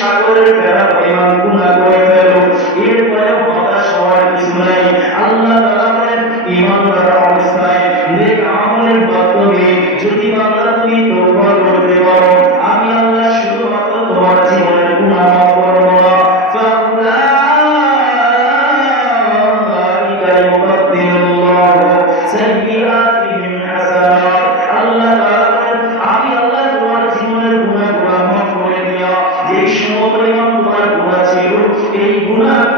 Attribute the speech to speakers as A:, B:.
A: সাগরের বেড়া পরিমাণ গুণা করে ফেলো এরপরে হতাশ হওয়ার কিছু নাই। আল্লাহ এই গুণার